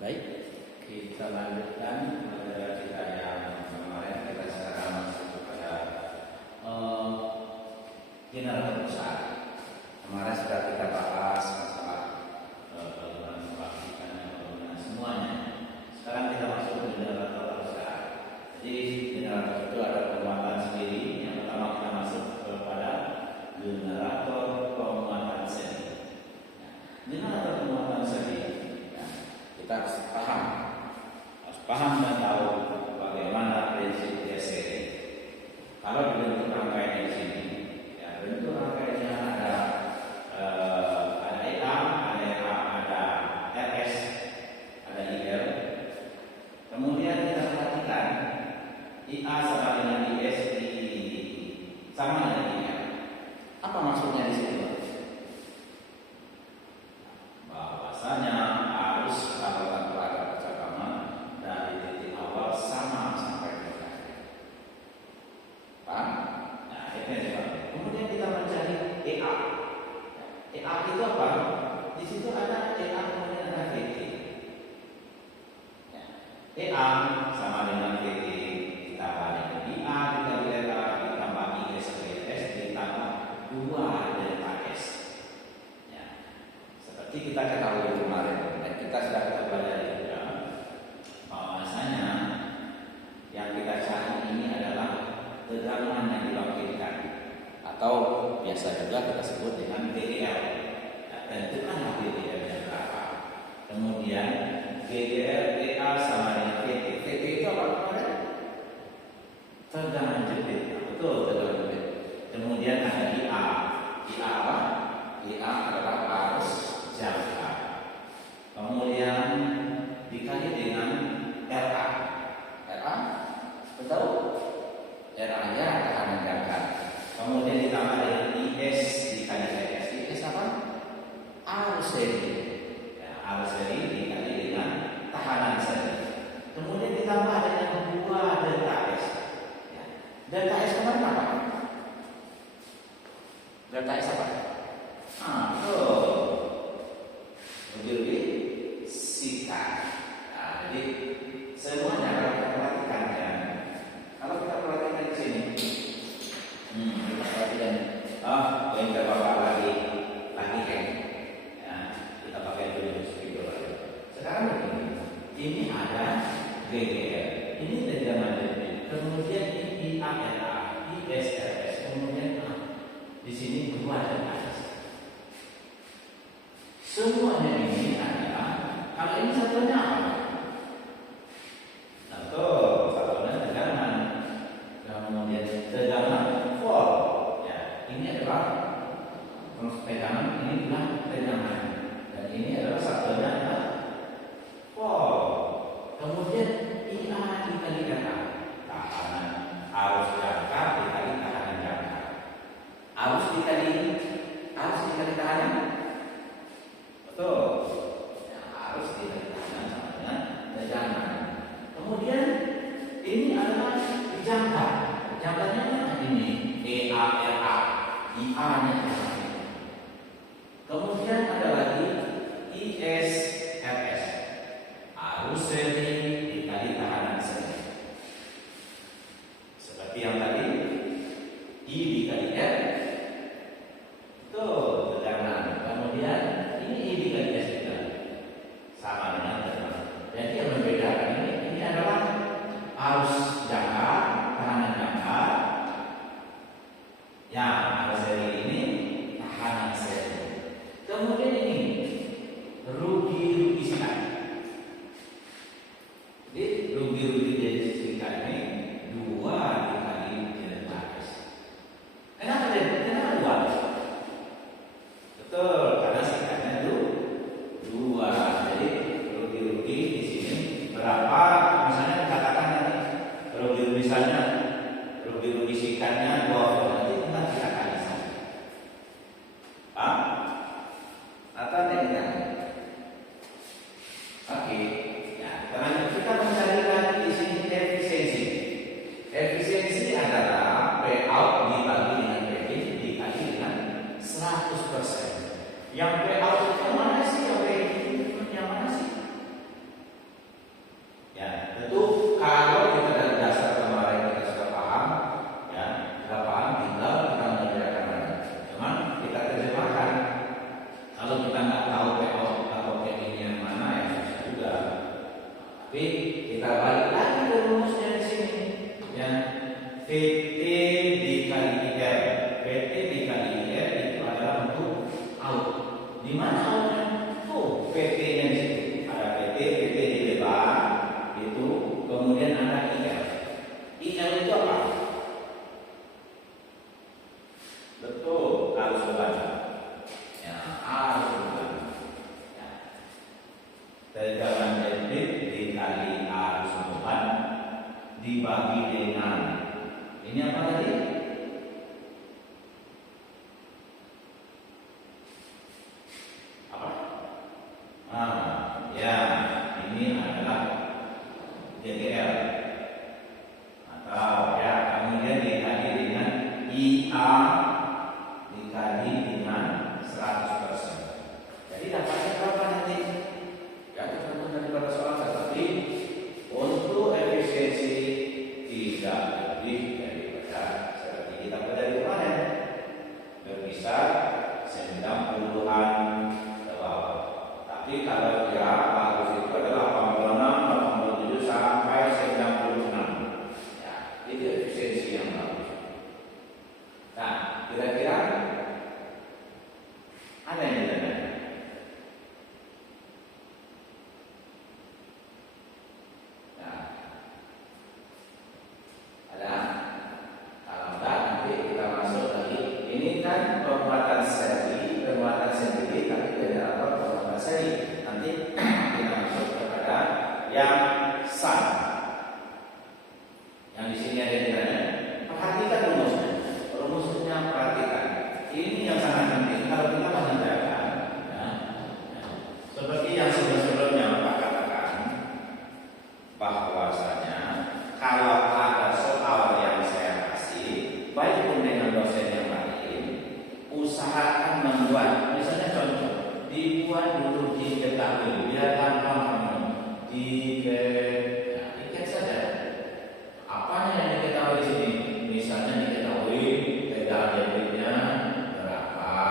Baik, kita lanjutkan pelajaran kita yang kemarin. Kita sekarang masuk kepada generator besar. Kemarin sudah kita bahas masalah bagaimana melakukannya, bagaimana semuanya. Sekarang kita masuk ke generator besar. Jadi generator itu ada penguatan sendiri. Yang pertama kita masuk kepada generator penguatan seri. Generator penguatan seri, kita harus paham dan tahu bagaimana prinsip DC. Kalau bentuk rangkaian di sini, ya bentuk rangkaiannya ada EA, ada RS, ada IL. Kemudian kita perhatikan IA sama dengan IS sama dengan IL. Apa maksudnya di sini? Bahwasanya harus saluran keluarga percakapan dari titik awal sama sampai ke akhir. Paham? Nah, itu yang sebabnya. Kemudian kita mencari EA. EA itu apa? Di situ ada EA kemudian ada VT. Ya. EA sama dengan VT ditambah dengan IA dikali RA ditambah IS VS ditambah 2 delta S. Ya. Seperti kita ketahui kemarin, dan kita sudah pelajari juga, bahwasanya yang kita cari ini adalah tegangan yang dibangkitkan, atau biasa juga kita sebut dengan GDL. Nah, tentukan GDL-nya berapa. Kemudian GDL EA sama dengan VT. VT itu apa kemarin? Tegangan jepit. Betul, tegangan jepit. Kemudian ada IA. IA apa? IA adalah arus jangka. Kemudian dikali dengan RA. RA, betul? RA-nya tekanan jangka. Kemudian ditambah dengan IS dikali RS. IS apa? Arus seri. Ya, arus seri dikali dengan tekanan seri. Kemudian ditambah dengan 2 delta S. Ya. Delta S kemarin apa? Delta S apa? Betul. Lebih sikat. Nah, jadi semuanya kalau kita perhatikan ya, kalau kita perhatikan di sini, kita perhatikan, yang kita bawa lagi kan, ya, kita pakai dulu video lagi. Sekarang ini ada GGL, ini tegangan jepit, kemudian ini IARA, ISRS, kemudian di sini 2 delta S. Semuanya ini adalah, kalau ini satunya apa? Betul, satunya tegangan. Kemudian tegangan volt. Ya, ini adalah tegangan, ini adalah tegangan. Dan ini adalah satunya adalah volt. Kemudian IA dikali tahanan arus jangka dikali tahanan jangka. Arus dikali tahanan. Betul. Ya, harus dikatakan sama dengan tegangan. Kemudian ini adalah jangka. Jangkanya ini EARA, IA-nya. Kemudian ada lagi ISRS, arus seri dikali tahanan seri. Seperti yang tadi, I dikali R. Betul, tegangan. Kemudian ini dikali S juga sama dengan tegangan. Jadi yang membedakan ini adalah arus jangka, tekanan jangka. Yang arus seri ini PT-nya di situ. Ada PT di depan itu, kemudian ada IL. IL itu apa? Betul, arus beban. Ya, arus beban. Ya. Tegangan elektrik dikali arus beban dibagi dengan ini apa tadi? Apa? Ya, ini adalah GGL atau ya kemudian dikali dengan IA dikali dengan 100%. Jadi dapatnya berapa nanti? Ya tergantung daripada soal, tetapi untuk efisiensi tidak lebih daripada seperti kita pelajari kemarin, berkisar 90-an ke bawah. Tapi kalau ya bagus itu adalah 86, 87 sampai 96. Ya, itu efisiensi yang bagus. Nah, kira-kira ada yang ditanyakan? Nah, ada? Kalau enggak, nanti kita masuk lagi. Ini kan penguatan seri, tapi generator penguatan seri. Nanti kita masuk kepada yang SAN. Yang di sini ada ditanya. Perhatikan rumusnya. Rumusnya perhatikan. Ini yang sangat penting kalau kita mengerjakan. Ya. Seperti yang sebelum-sebelumnya Pak katakan, bahwasanya kalau ada soal yang saya kasih, baik pun dengan dosen yang lain, usahakan membuat, misalnya contoh, dibuat dulu diketahui, biar gampang kamu diket saja. Apanya yang diketahui di sini? Misalnya diketahui tegangan listriknya berapa,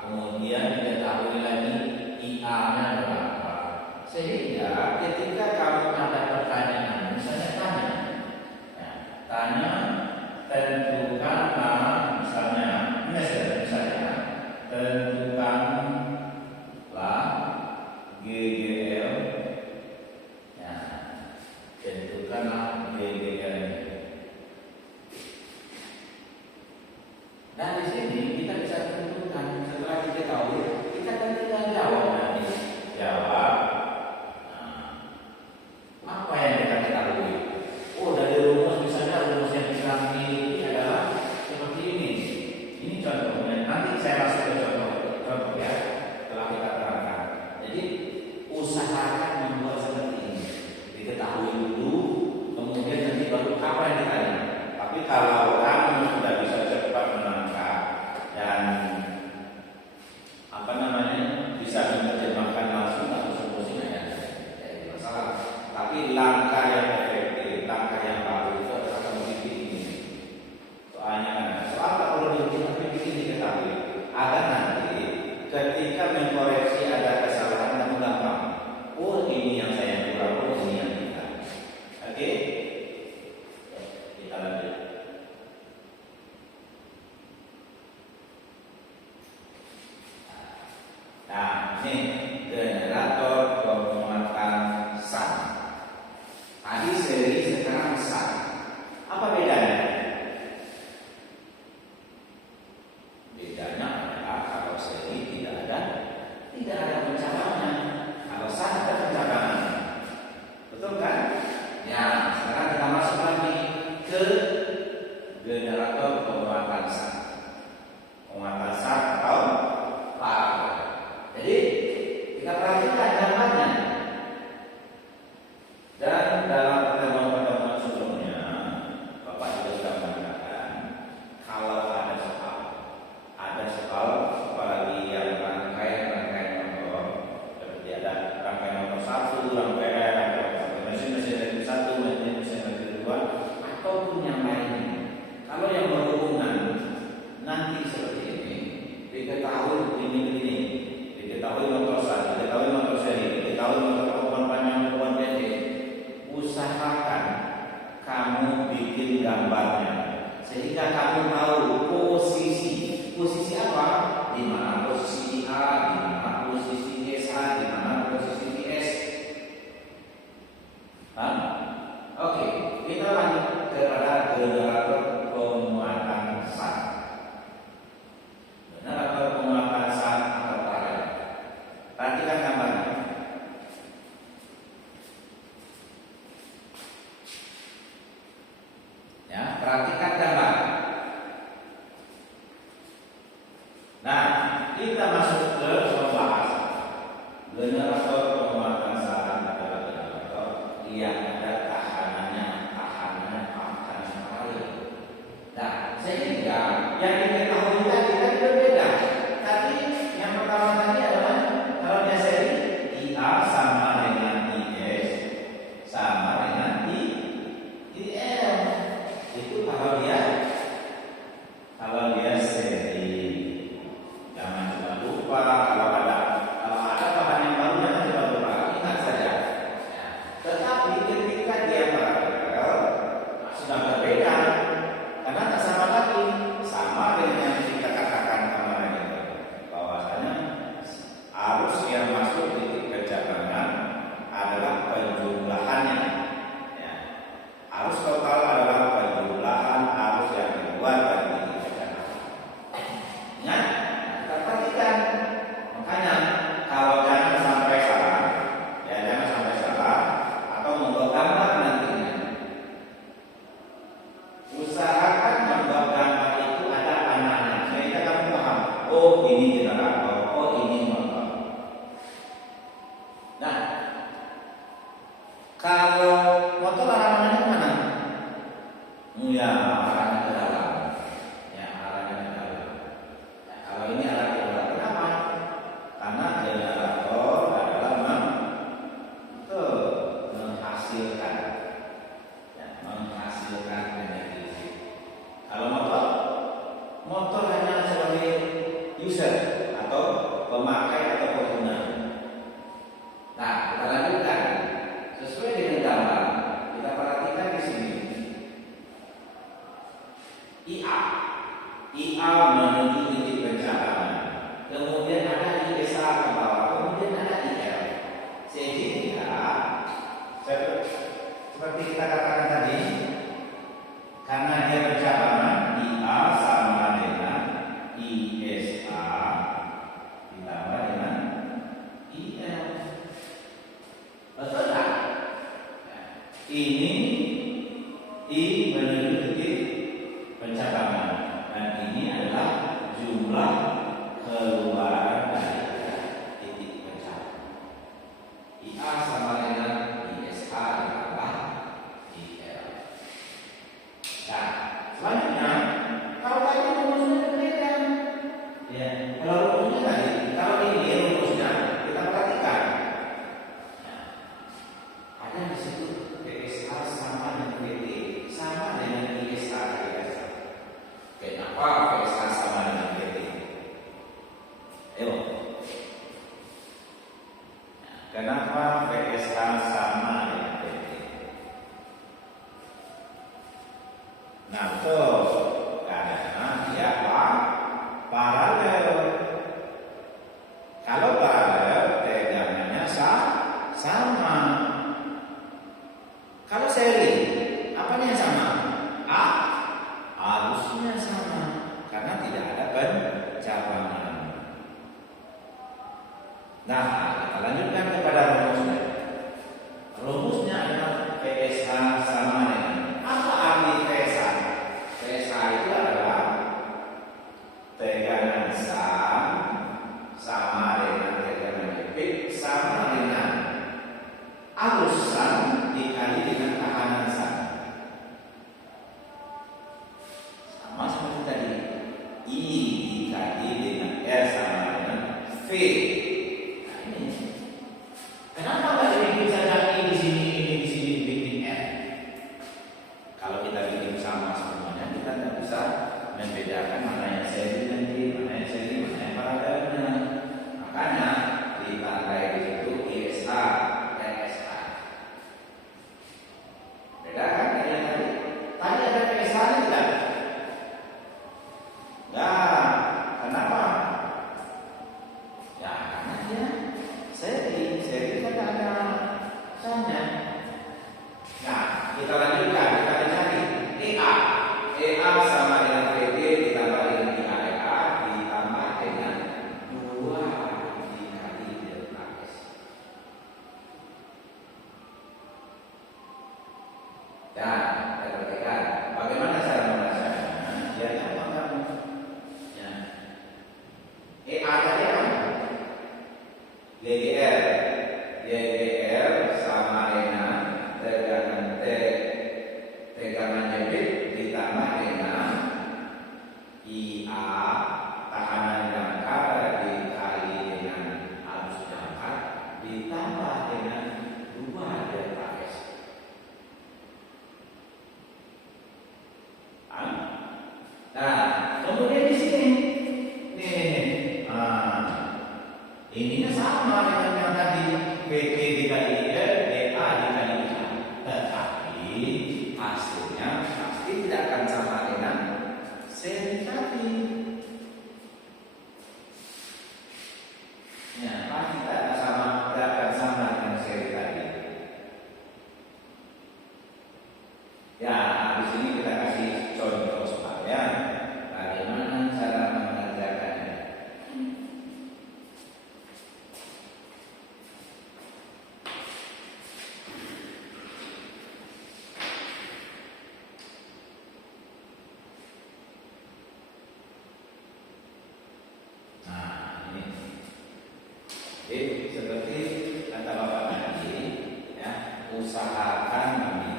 kemudian diketahui lagi IA-nya berapa. Sehingga ketika kamu ada pertanyaan, misalnya tanya tentukanlah misalnya tentukanlah GGL, ya, tentukanlah GGL. Dan di sini kita bisa tentukan setelah kita tahu, kita kan tinggal jawab nanti. Jawab apa yang kita ketahui. Oh, dari rumus misalnya rumus yang kita miliki adalah seperti ini. Ini contohnya. Nanti saya masuk ke contoh ya. Setelah kita terangkan. Jadi usahakan membuat seperti ini. Diketahui dulu, kemudian nanti baru apa yang ditanya. Tapi kalau kamu sudah bisa cepat menangkap dan bisa menerjemahkan langsung atau solusinya ya, tidak masalah. Tapi langkah yang efektif, langkah yang baru itu adalah kamu bikin ini. Soalnya soal tak perlu diuji, tapi bikin diketahui. Agar nanti ketika mengkoreksi ada kesalahan kamu gampang. Oh, ini yang saya kurang, oh ini yang kita. Oke, kita lanjut. Nah, ini generator penguatan SAN. Tadi seri, sekarang SAN. Apa bedanya? Bedanya adalah kalau seri tidak ada pencabangan. Kalau SAN ada pencabangan. Betul kan? Ya, sekarang kita masuk lagi ke generator penguatan SAN. Penguatan SAN atau power. Jadi kita perhatikan gambarnya. generator penguatan saham adalah generator yang ada tahanannya air. Nah, sehingga yang diketahui tadi kan berbeda. Tadi yang pertama tadi adalah kalau dia seri IA sama dengan IS sama dengan IL. Itu kalau dia seri. Jangan coba lupa kalau ada bahan yang baru jangan coba lupa, ingat saja. Ya. Tetapi ketika dia paralel sudah berbeda karena tak sama lagi, sama dengan yang kita katakan kemarin itu bahwasanya arus yang masuk di percabangan adalah penjumlahannya. Ya. Arus total adalah penjumlahan arus yang keluar dari percabangan. Ingat, kita perhatikan. Makanya kalau jangan sampai salah, ya jangan sampai salah atau membuat gambar nantinya. Usahakan membuat gambar itu ada panahnya sehingga kamu paham. Oh ini generator, oh ini motor. Nah, kalau motor arahnya mana? Ya arahnya ke dalam. Ya arahnya ke dalam. Ya, kalau ini arah ke dalam, kenapa? Karena generator adalah menghasilkan, ya, menghasilkan energi. Kalau motor hanya sebagai user atau pemakai atau pengguna. Nah, kita lanjutkan sesuai dengan gambar. Kita perhatikan di sini. IA menuju titik pencabangan. Kemudian ada ISA ke bawah, kemudian ada IL. Sehingga seperti kita katakan tadi, karena dia pencabangan, IA sama dengan ISA ditambah dengan IL. Betul tak? Ini I menuju titik pencabangan dan ini adalah jumlah keluaran dari titik pencabangan. IA sama dengan ISA ditambah IL. Nah, selanjutnya kalau tadi rumusnya berbeda, ya kalau rumusnya tadi, kalau ini rumusnya kita perhatikan. Nah, ada yang disebut PSA sama dengan PT sama dengan ISA. Kenapa PSA sama dengan PT? Ayo. Kenapa PSA sama dengan PT? Nah, betul. Karena dia paralel. Kalau paralel, tegangannya sama. Kalau seri, apanya yang sama? Arusnya sama karena tidak ada pencabangan. Nah, kita lanjutkan kepada rumusnya. Rumusnya adalah PSA sama dengan apa arti PSA? PSA itu adalah tegangan SAM sama dengan tegangan peak sama dengan arus SAM dikali dengan tekanan SAM. Sama seperti tadi, I dikali dengan R sama dengan V. Nah ini, kenapa nggak dibikin saja I di sini, ini di sini dibikin R? Kalau kita bikin sama semuanya, kita tidak bisa membedakan mana yang seri nanti, mana yang seri, mana yang paralelnya. Makanya ditandai di situ ISA dan SA. Beda kan dari yang tadi? Tadi ada PSA-nya tidak? Nah, kenapa? Ya, karena dia seri kan ada tegangan debit ditambah dengan IA tekanan jangkar dikali dengan arus jangkar ditambah dengan 2 delta S. Nah, kemudian di sini, nih, ininya sama dengan yang tadi, PT dikali R, DA dikali IA, tetapi hasilnya pasti tidak akan sama dengan seri tadi. Ya, pasti tidak akan sama dengan seri tadi. Ya, di sini kita kasih contoh supaya bagaimana cara mengerjakannya. Nah, ini. Jadi seperti kata Bapak tadi, ya, usahakan membuat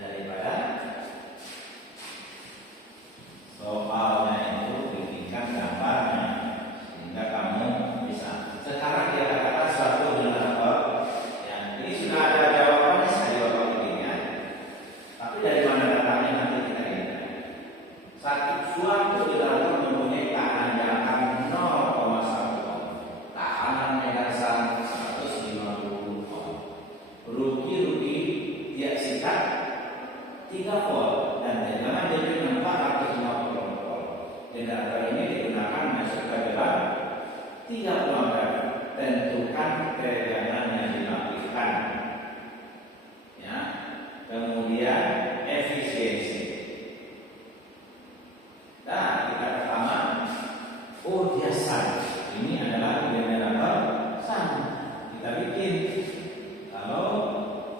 daripada soalnya itu bikinkan gambarnya sehingga kamu bisa. Sekarang dia katakan suatu dengan apa? Ya, ini sudah ada jawabannya, saya jawab begini. Tapi dari mana datangnya nanti kita lihat. Suatu dilakukan mempunyai tekanan jangkar 0,1 ohm, tekanan megasan 150 ohm. Rugi dia sikat 3 volt dan tegangan debit 450 volt. Generator ini digunakan masuk ke dalam 30 ampere. Tentukan tegangan yang dilakukan. Ya. Kemudian efisiensi. Nah, kita pertama, dia sun. Ini adalah generator sun. Kita bikin. Kalau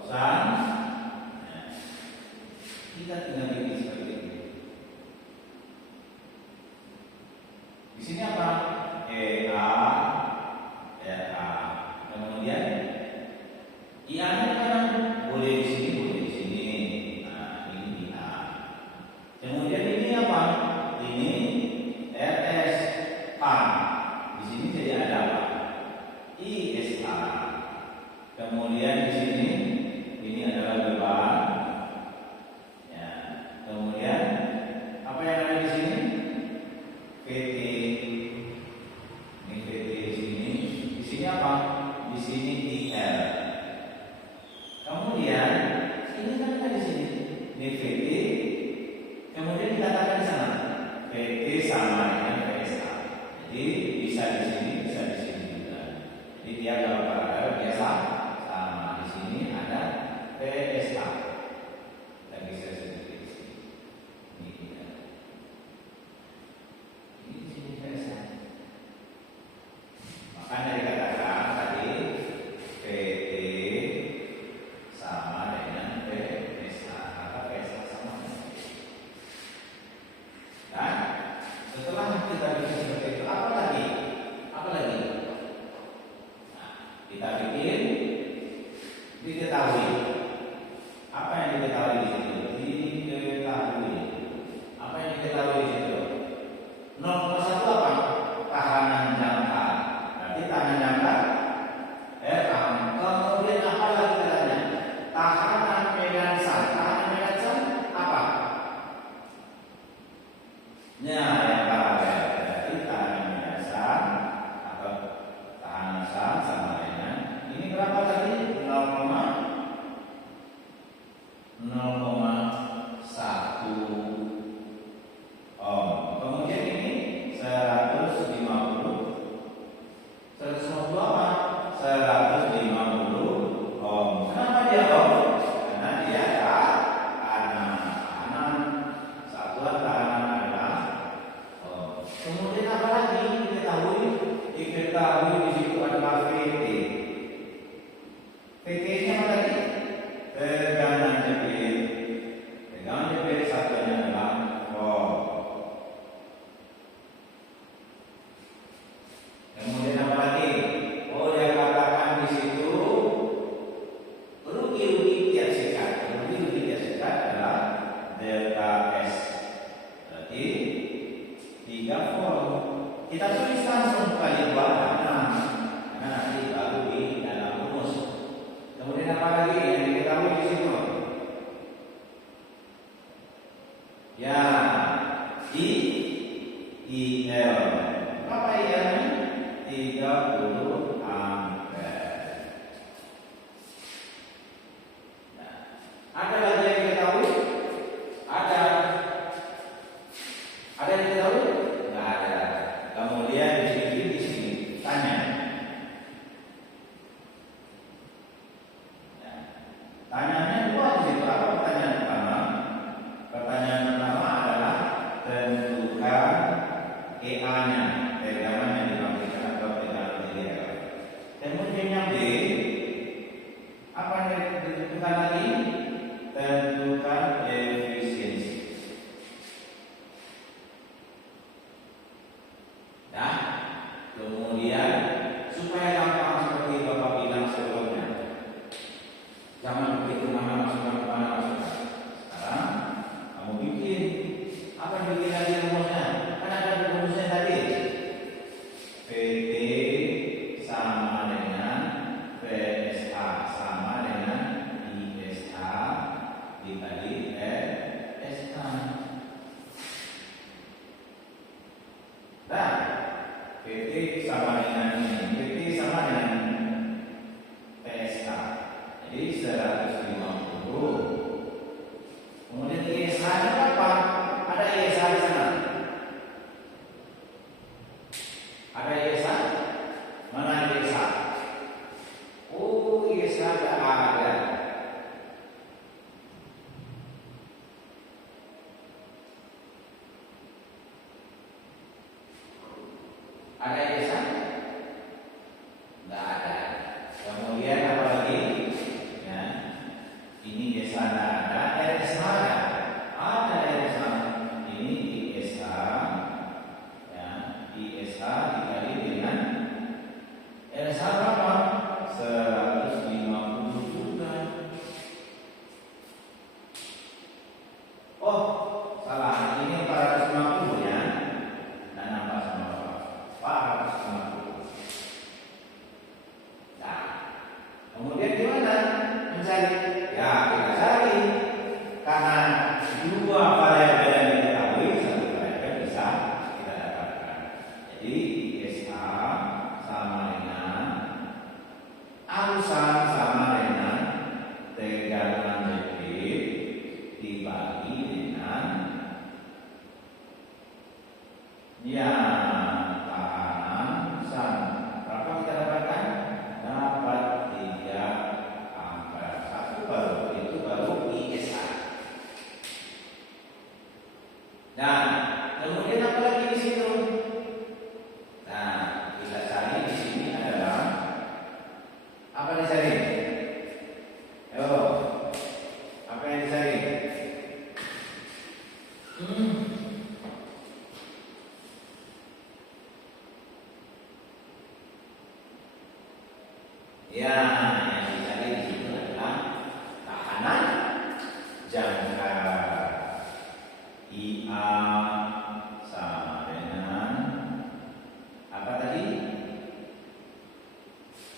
sun, kita tinggal bikin seperti ini. Di sini apa? EA, RA. Kemudian IA-nya kan boleh di sini, boleh di sini. Nah, ini IA. Kemudian ini apa? Ini RS PAN. Di sini jadi ada apa? ISA. Kemudian di sini ini adalah beban. Ya. Kemudian apa yang ada di sini? PT. Ini PT di sini. Di sini apa? Di sini IL. Kemudian ini kan ada di sini. Ini PT. Kemudian dikatakan di sana PT sama dengan PSA. Jadi bisa di sini, bisa di sini juga. Jadi dia kalau paralel biasa sama. Di sini ada PSA. Dan bisa seperti di sini. Ini kita. Ini di sini PSA. Makanya dikatakan tadi 30 ampere. Nah, ada lagi yang diketahui? Ada yang diketahui? Nggak ada. Kemudian di sini tanya. Nah, tanyanya dua di situ. Apa pertanyaan pertama? Pertanyaan pertama adalah tentukan EA-nya, tegangan yang dipakai atau tegangan ideal. Kemudian yang B, apa yang ditentukan lagi? Tentukan efisiensi. Nah, kemudian supaya gampang seperti Bapak bilang sebelumnya, jangan begitu mana masukkan kemana masukkan. Sekarang kamu bikin apa yang bikin lagi rumusnya? Kan ada rumusnya tadi. PT sama dengan PSA sama dengan ISA dikali RSA. Nah, PT sama dengan ini. PT sama dengan PSA. Jadi 150. Kemudian ISA-nya apa? Ada ISA di sana. Ada ISA? Mana ISA? Oh, ISA tidak ada. Ada ISA? Tidak ada. Kemudian apa lagi? Ya, ini ISA tidak ada. RSA ada. Ada RSA. Ini ISA. Ya, ISA dikali dengan RSA berapa? 150 juga. Oh, salah. Ini 450 ya. Dan nambah sama Bapak. 450. Nah, kemudian gimana mencari? Ya, kita cari. Karena dua variabel yang diketahui, satu variabel bisa kita dapatkan. Jadi ISA sama dengan arusan sama dengan tegangan jepit dibagi dengan ya tahanan san. Berapa kita dapatkan? Dapat 3 ampere. Satu baru itu baru ISA. Dan kemudian apa lagi di situ? Nah, kita cari di sini adalah apa dicari? Ayo, apa yang dicari? Ya, yang dicari di situ adalah tahanan jangka. IA sama dengan apa tadi?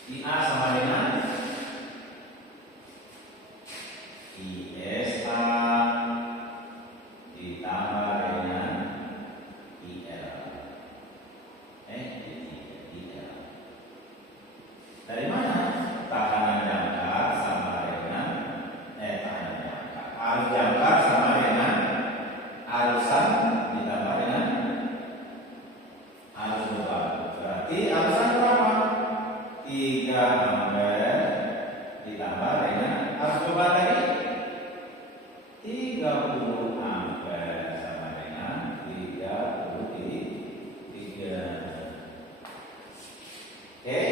IA sama dengan ISA ditambah dengan IL. IL. Dari mana? Tahanan jangka sama dengan tahanan jangka. Arus jangka sama dengan arusan ditambah dengan arus beban. Berarti arusan berapa? 3 ampere ditambah dengan arus beban tadi 30 ampere sama dengan 33. Oke?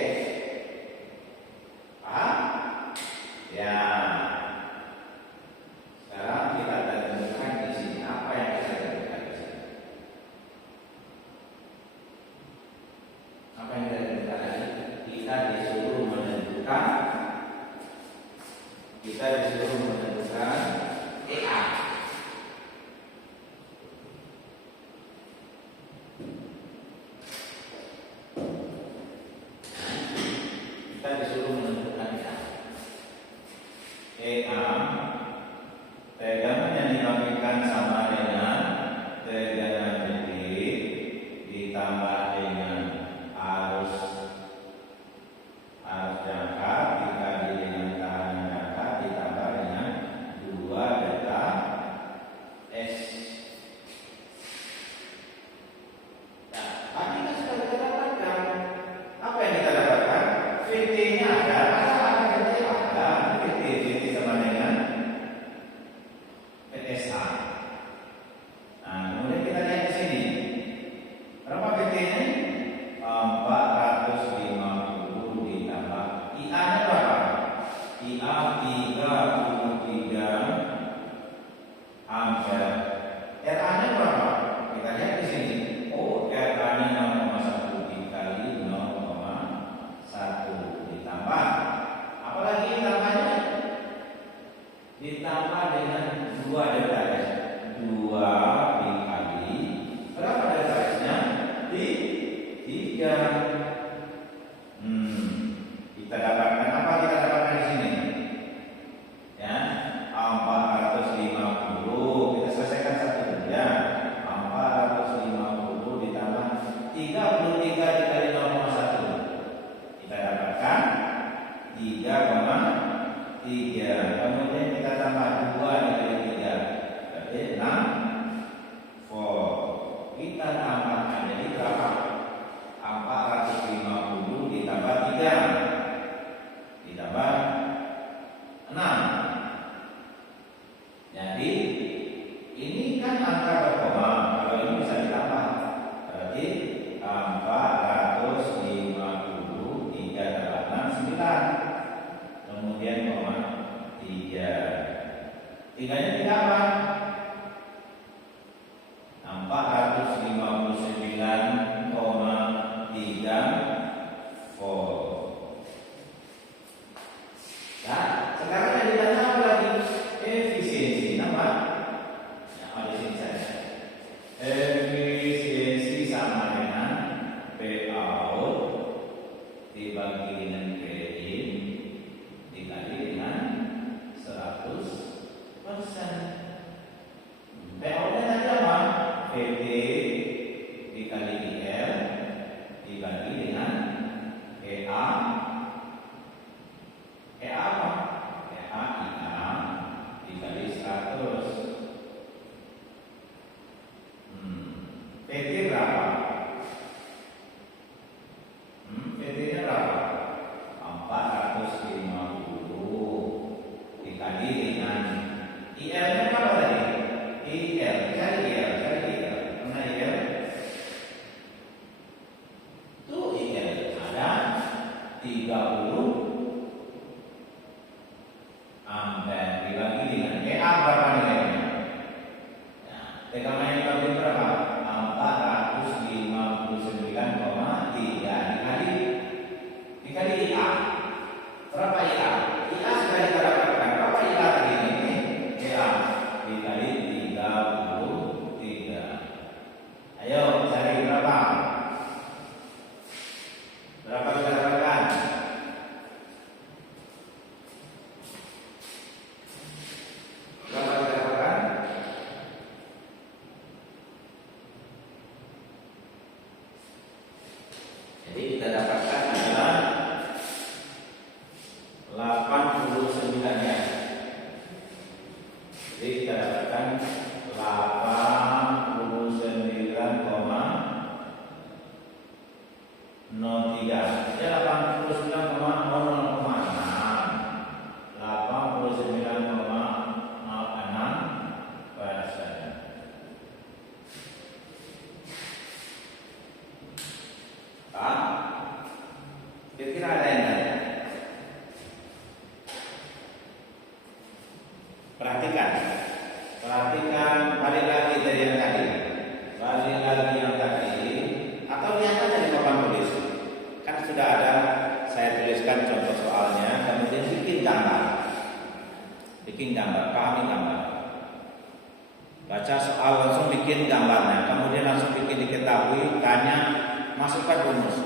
Paham? Ya. Sekarang kita tentukan di sini apa yang kita tentukan di sini. Apa yang kita tentukan lagi? Kita disuruh menentukan EA. Kita disuruh menentukan EA. Tegangan yang dibagikan sama dengan tegangan jepit ditambah dengan arus dibagi dengan kredit dikali dengan 100%. PO-nya tadi apa? PT dikali IL dibagi dengan EA. EA apa? EA dikali 100. PT berapa? PT-nya berapa? 450 dikali dengan IL-nya berapa tadi? IL, cari IL. Mana IL? Tuh IL ada 30 ampere dibagi dengan EA berapa nilainya? Nah, tegangannya dibagi berapa? 459,3 dikali IA. Berapa IA? IA sudah kita dapatkan. Berapa IA tadi ini? IA dikali 33. Ayo cari berapa? Berapa kita dapatkan? Berapa kita dapatkan? Jadi kita dapatkan adalah 89 ya. Jadi kita dapatkan 89,03. Ya 89,06%. Kira-kira ada yang tanya? Perhatikan balik lagi dari yang tadi. Atau lihat aja di papan tulis. Kan sudah ada saya tuliskan contoh soalnya, kemudian bikin gambar, pahami gambar. Baca soal langsung bikin gambarnya, kemudian langsung bikin diketahui, tanya, masukkan rumus.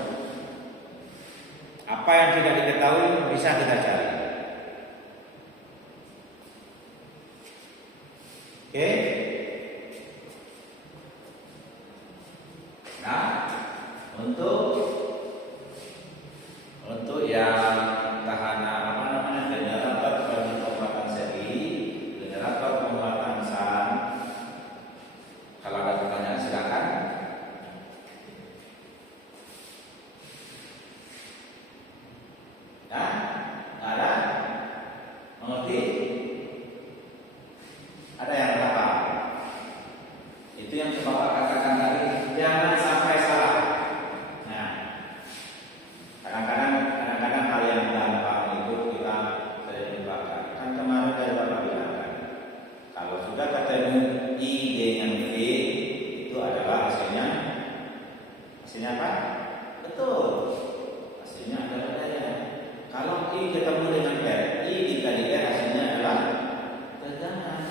Apa yang tidak diketahui bisa kita cari. Oke? Nah, untuk yang tahanan generator pembuatan seri, generator pembuatan SAN. Kalau ada pertanyaan silakan. Ada? Mengerti? Ada yang apa? Itu yang Bapak katakan tadi, jangan sampai salah. Nah, kadang-kadang hal yang gampang itu kita sering lupakan. Kan kemarin saya Bapak bilang kan, kalau sudah ketemu I dengan V itu adalah hasilnya apa? Betul. Hasilnya adalah daya. Kalau I ketemu dengan R, I dikali R hasilnya adalah tegangan.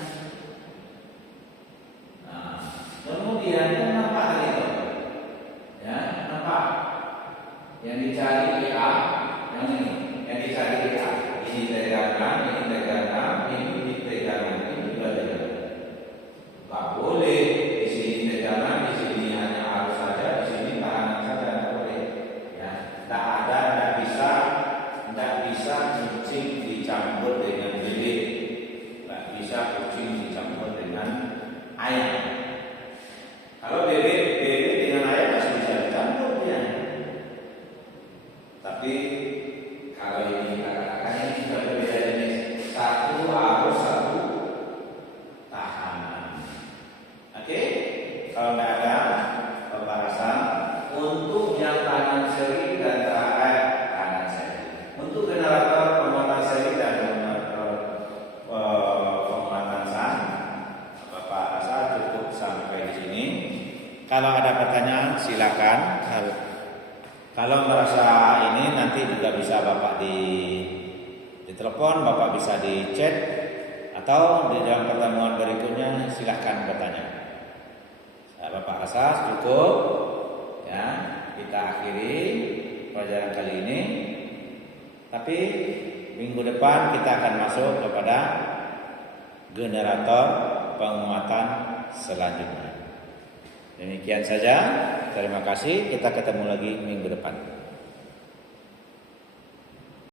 Nah, kemudian kenapa tadi itu? Ya, kenapa? Yang dicari EA, yang ini, yang dicari EA. Ini tegangan, ini juga tegangan. Gak boleh di sini tegangan, di sini hanya arus saja, di sini tekanan saja, tidak boleh. Ya, tidak bisa kucing dicampur dengan bebek, tidak bisa kucing dicampur dengan air. Kalau bebek dengan air masih bisa dicampur ya. Tapi kalau ini katakan ini sudah berbeda jenis. Satu arus, satu tahanan. Oke? Kalau nggak ada pembahasan untuk yang tahanan seri dan tahanan seri. Untuk generator pembuatan seri dan generator pembuatan SAN, Bapak rasa cukup sampai di sini. Kalau ada pertanyaan silakan. Kalau merasa ini nanti juga bisa Bapak di telepon, Bapak bisa di chat atau di dalam pertemuan berikutnya silahkan bertanya. Bapak rasa cukup ya, kita akhiri pelajaran kali ini. Tapi minggu depan kita akan masuk kepada generator penguatan selanjutnya. Demikian saja. Terima kasih. Kita ketemu lagi minggu depan.